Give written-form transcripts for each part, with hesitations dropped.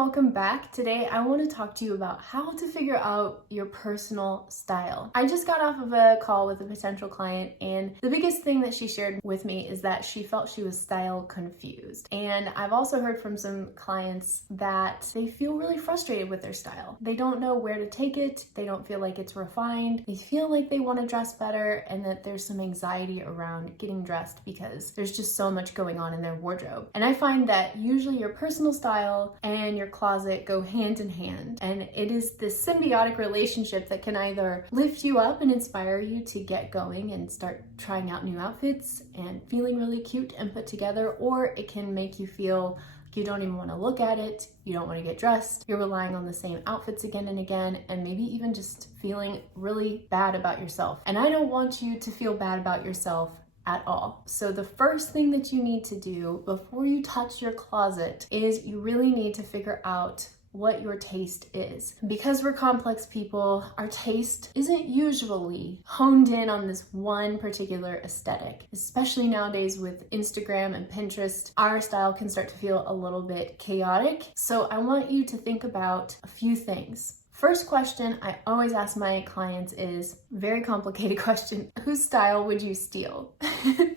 welcome back. Today I want to talk to you about how to figure out your personal style. I just got off of a call with a potential client, and the biggest thing that she shared with me is that she felt she was style confused. And I've also heard from some clients that they feel really frustrated with their style. They don't know where to take it, they don't feel like it's refined, they feel like they want to dress better, and that there's some anxiety around getting dressed because there's just so much going on in their wardrobe. And I find that usually your personal style and your closet go hand in hand, and it is this symbiotic relationship that can either lift you up and inspire you to get going and start trying out new outfits and feeling really cute and put together, or it can make you feel like you don't even want to look at it, you don't want to get dressed, you're relying on the same outfits again and again, and maybe even just feeling really bad about yourself. And I don't want you to feel bad about yourself at all. So the first thing that you need to do before you touch your closet is you really need to figure out what your taste is. Because we're complex people, our taste isn't usually honed in on this one particular aesthetic. Especially nowadays with Instagram and Pinterest, our style can start to feel a little bit chaotic. So I want you to think about a few things. First question I always ask my clients is, very complicated question, whose style would you steal?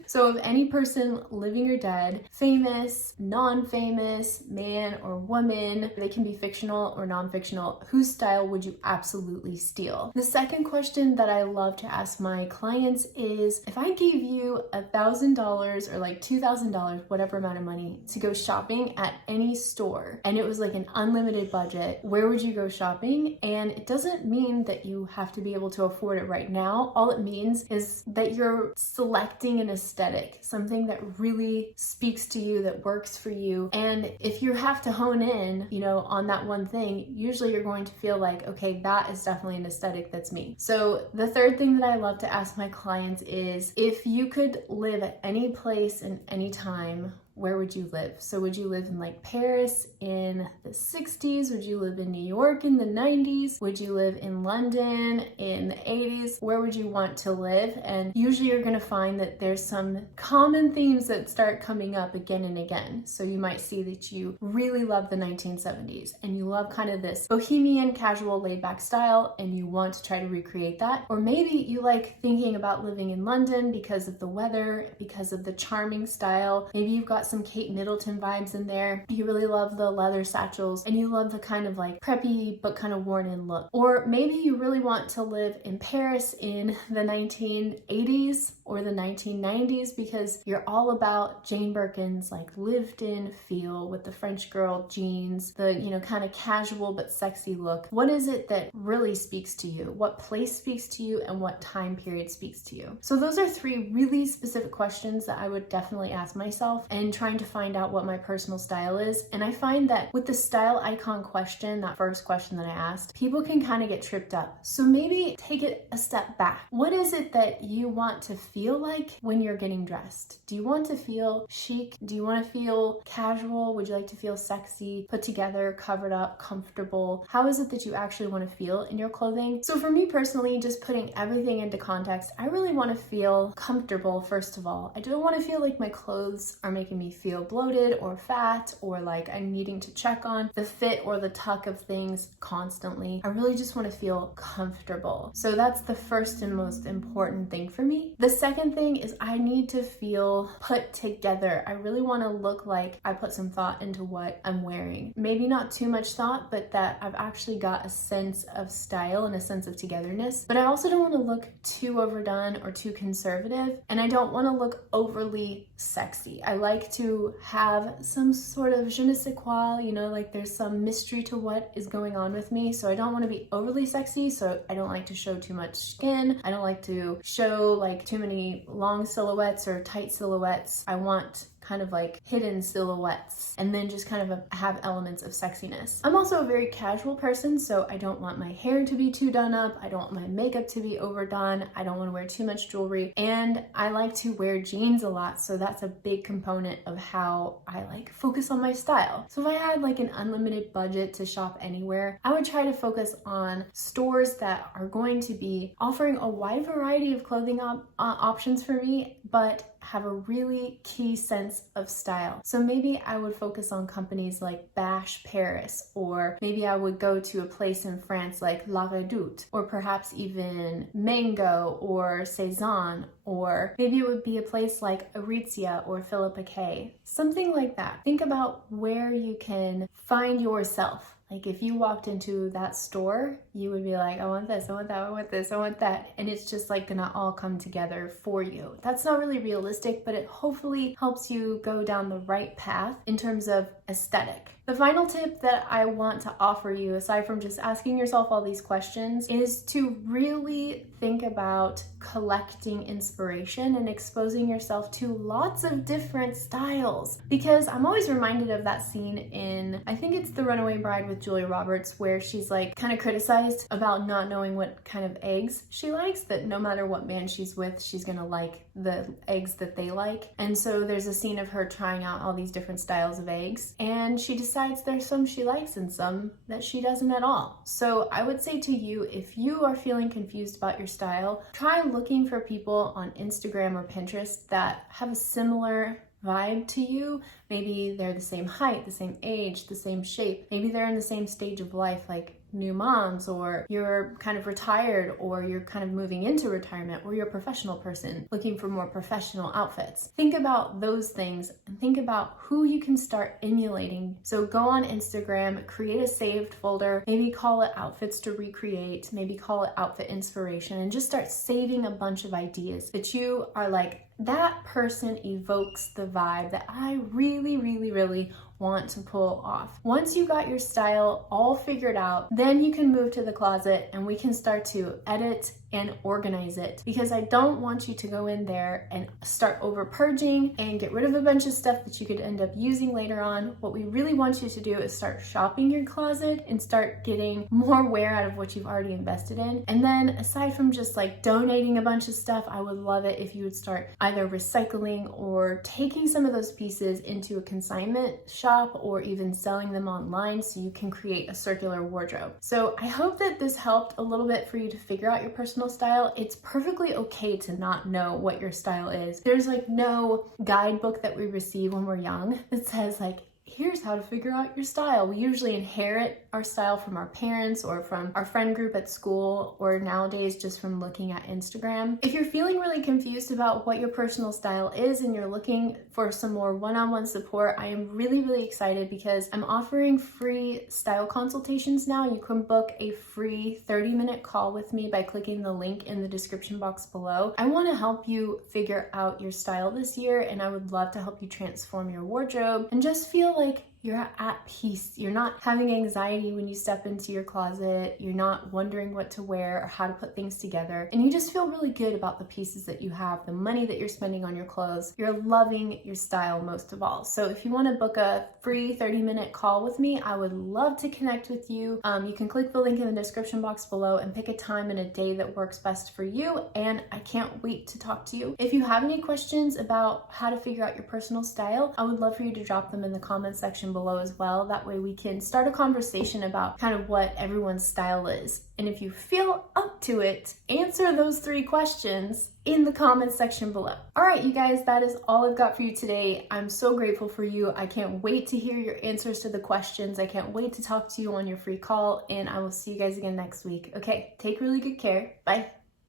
So if any person, living or dead, famous, non-famous, man or woman, they can be fictional or non-fictional, whose style would you absolutely steal? The second question that I love to ask my clients is, if I gave you $1,000 or like $2,000, whatever amount of money, to go shopping at any store, and it was like an unlimited budget, where would you go shopping? And it doesn't mean that you have to be able to afford it right now. All it means is that you're selecting an aesthetic, something that really speaks to you, that works for you. And if you have to hone in, on that one thing, usually you're going to feel like, okay, that is definitely an aesthetic that's me. So the third thing that I love to ask my clients is, if you could live at any place and any time, where would you live? So would you live in like Paris in the 60s? Would you live in New York in the 90s? Would you live in London in the 80s? Where would you want to live? And usually you're going to find that there's some common themes that start coming up again and again. So you might see that you really love the 1970s and you love kind of this bohemian, casual, laid-back style, and you want to try to recreate that. Or maybe you like thinking about living in London because of the weather, because of the charming style. Maybe you've got some Kate Middleton vibes in there. You really love the leather satchels and you love the kind of like preppy but kind of worn in look. Or maybe you really want to live in Paris in the 1980s or the 1990s because you're all about Jane Birkin's like lived in feel with the French girl jeans, the kind of casual but sexy look. What is it that really speaks to you? What place speaks to you and what time period speaks to you? So those are three really specific questions that I would definitely ask myself, and trying to find out what my personal style is. And I find that with the style icon question, that first question that I asked, people can kind of get tripped up. So maybe take it a step back. What is it that you want to feel like when you're getting dressed? Do you want to feel chic? Do you want to feel casual? Would you like to feel sexy, put together, covered up, comfortable? How is it that you actually want to feel in your clothing? So for me personally, just putting everything into context, I really want to feel comfortable first of all. I don't want to feel like my clothes are making me feel bloated or fat, or like I'm needing to check on the fit or the tuck of things constantly. I really just want to feel comfortable. So that's the first and most important thing for me. The second thing is I need to feel put together. I really want to look like I put some thought into what I'm wearing. Maybe not too much thought, but that I've actually got a sense of style and a sense of togetherness. But I also don't want to look too overdone or too conservative, and I don't want to look overly sexy. I like to have some sort of je ne sais quoi, like there's some mystery to what is going on with me. So I don't want to be overly sexy, so I don't like to show too much skin. I don't like to show like too many long silhouettes or tight silhouettes. I want kind of like hidden silhouettes, and then just kind of have elements of sexiness. I'm also a very casual person, so I don't want my hair to be too done up. I don't want my makeup to be overdone. I don't want to wear too much jewelry, and I like to wear jeans a lot, so that's a big component of how I like focus on my style. So if I had like an unlimited budget to shop anywhere, I would try to focus on stores that are going to be offering a wide variety of clothing options for me, but have a really key sense of style. So maybe I would focus on companies like Bash Paris, or maybe I would go to a place in France like La Redoute, or perhaps even Mango or Cezanne, or maybe it would be a place like Aritzia or Philippa K. Something like that. Think about where you can find yourself. Like if you walked into that store, you would be like, I want this, I want that, I want this, I want that. And it's just like gonna all come together for you. That's not really realistic, but it hopefully helps you go down the right path in terms of aesthetic. The final tip that I want to offer you, aside from just asking yourself all these questions, is to really think about collecting inspiration and exposing yourself to lots of different styles. Because I'm always reminded of that scene in, I think it's The Runaway Bride with Julia Roberts, where she's like kind of criticized about not knowing what kind of eggs she likes, that no matter what man she's with, she's gonna like the eggs that they like. And so there's a scene of her trying out all these different styles of eggs, and she decides there's some she likes and some that she doesn't at all. So I would say to you, if you are feeling confused about your style, try looking for people on Instagram or Pinterest that have a similar vibe to you. Maybe they're the same height, the same age, the same shape. Maybe they're in the same stage of life, like new moms, or you're kind of retired, or you're kind of moving into retirement, or you're a professional person looking for more professional outfits. Think about those things and think about who you can start emulating. So go on Instagram, create a saved folder, maybe call it outfits to recreate, maybe call it outfit inspiration, and just start saving a bunch of ideas that you are like, that person evokes the vibe that I really, really, really want to pull off. Once you got your style all figured out, then you can move to the closet and we can start to edit and organize it, because I don't want you to go in there and start over purging and get rid of a bunch of stuff that you could end up using later on. What we really want you to do is start shopping your closet and start getting more wear out of what you've already invested in. And then aside from just like donating a bunch of stuff, I would love it if you would start either recycling or taking some of those pieces into a consignment shop, or even selling them online so you can create a circular wardrobe. So I hope that this helped a little bit for you to figure out your personal style. It's perfectly okay to not know what your style is. There's like no guidebook that we receive when we're young that says like, here's how to figure out your style. We usually inherit our style from our parents or from our friend group at school, or nowadays just from looking at Instagram. If you're feeling really confused about what your personal style is and you're looking for some more one-on-one support, I am really, really excited because I'm offering free style consultations now. You can book a free 30-minute call with me by clicking the link in the description box below. I want to help you figure out your style this year, and I would love to help you transform your wardrobe and just feel like you're at peace. You're not having anxiety when you step into your closet. You're not wondering what to wear or how to put things together. And you just feel really good about the pieces that you have, the money that you're spending on your clothes. You're loving your style most of all. So if you want to book a free 30-minute call with me, I would love to connect with you. You can click the link in the description box below and pick a time and a day that works best for you. And I can't wait to talk to you. If you have any questions about how to figure out your personal style, I would love for you to drop them in the comment section below as well. That way we can start a conversation about kind of what everyone's style is. And if you feel up to it, answer those 3 questions in the comments section below. All right, you guys, that is all I've got for you today. I'm so grateful for you. I can't wait to hear your answers to the questions. I can't wait to talk to you on your free call, and I will see you guys again next week. Okay, take really good care. Bye.